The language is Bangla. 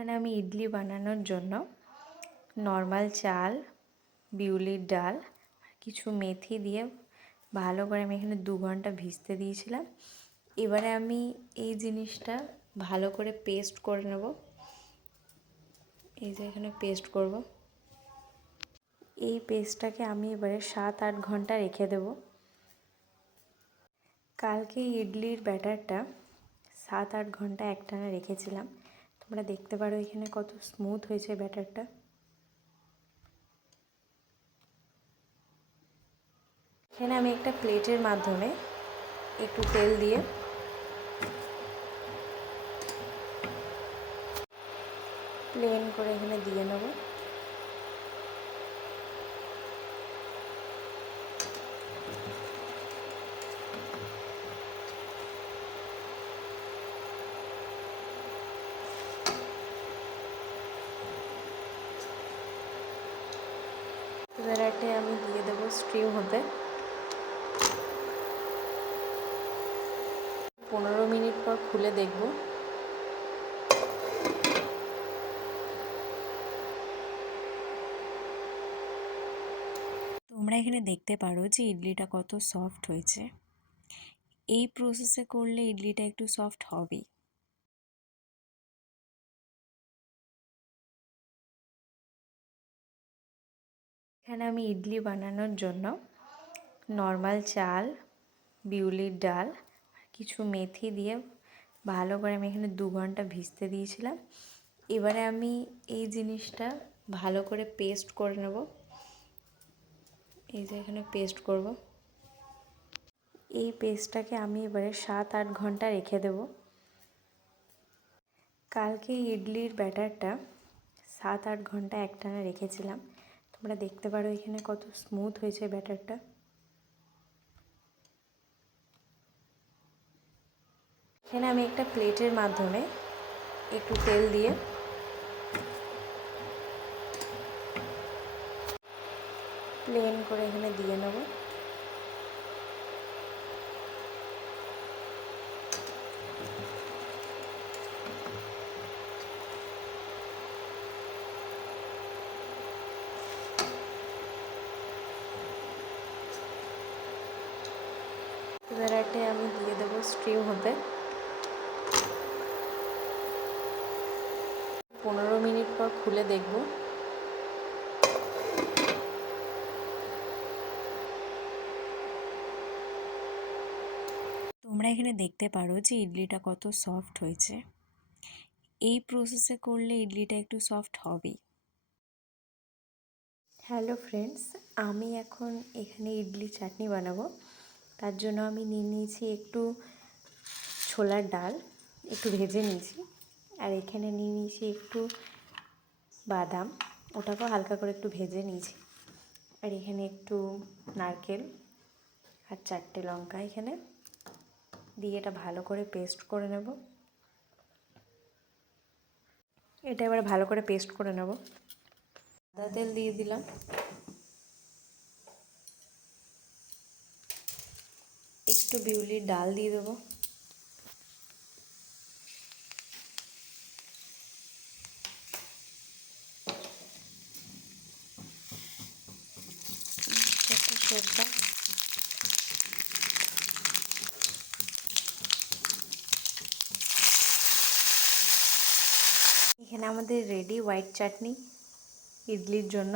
এখানে আমি ইডলি বানানোর জন্য নর্মাল চাল, বিউলির ডাল আর কিছু মেথি দিয়ে ভালো করে আমি এখানে 2 ঘন্টা ভিজতে দিয়েছিলাম। এবারে আমি এই জিনিসটা ভালো করে পেস্ট করে নেব। এই যে এখানে পেস্ট করব। এই পেস্টটাকে আমি এবারে 7-8 ঘন্টা রেখে দেব। কালকে ইডলির ব্যাটারটা 7-8 ঘন্টা একটানা রেখেছিলাম। তোমরা দেখতে পারো এখানে কত স্মুথ হয়েছে ব্যাটারটা। এখানে আমি একটা প্লেটের মাধ্যমে একটু তেল দিয়ে প্লেন করে এখানে দিয়ে নেব। এবার একটা আমি দিয়ে দেবো স্টিম হতে। 15 মিনিট পর খুলে দেখব। তোমরা এখানে দেখতে পারো যে ইডলিটা কত সফট হয়েছে। এই প্রসেসে করলে ইডলিটা একটু সফট হবেই। এখানে আমি ইডলি বানানোর জন্য নর্মাল চাল, বিউলির ডাল আর কিছু মেথি দিয়ে ভালো করে আমি এখানে 2 ঘন্টা ভিজতে দিয়েছিলাম। এবারে আমি এই জিনিসটা ভালো করে পেস্ট করে নেব। এই যে এখানে পেস্ট করব। এই পেস্টটাকে আমি এবারে 7-8 ঘন্টা রেখে দেব। কালকে ইডলির ব্যাটারটা 7-8 ঘন্টা একটানা রেখেছিলাম। তোমরা দেখতে পারো এখানে কত স্মুথ হয়েছে ব্যাটারটা। এখানে আমি একটা প্লেটের মাধ্যমে একটু তেল দিয়ে প্লেন করে এখানে দিয়ে নেব। এবার একটা আমি দিয়ে দেবো স্টিম হতে। 15 মিনিট পর খুলে দেখব। তোমরা এখানে দেখতে পারো যে ইডলিটা কত সফট হয়েছে। এই প্রসেসে করলে ইডলিটা একটু সফট হবেই। হ্যালো ফ্রেন্ডস, আমি এখন এখানে ইডলি চাটনি বানাবো। তার জন্য আমি নিয়ে নিয়েছি একটু ছোলার ডাল, একটু ভেজে নিয়েছি। আর এখানে নিয়ে নিয়েছি একটু বাদাম, ওটাকেও হালকা করে একটু ভেজে নিয়েছি। আর এখানে একটু নারকেল আর 4টে লঙ্কা এখানে দিয়ে এটা ভালো করে পেস্ট করে নেব। এটা এবার ভালো করে পেস্ট করে নেব। সাদা তেল দিয়ে দিলাম। একটু বিউলির ডাল দিয়ে দেবো। সরষা, এখানে আমাদের রেডি হোয়াইট চাটনি ইডলির জন্য।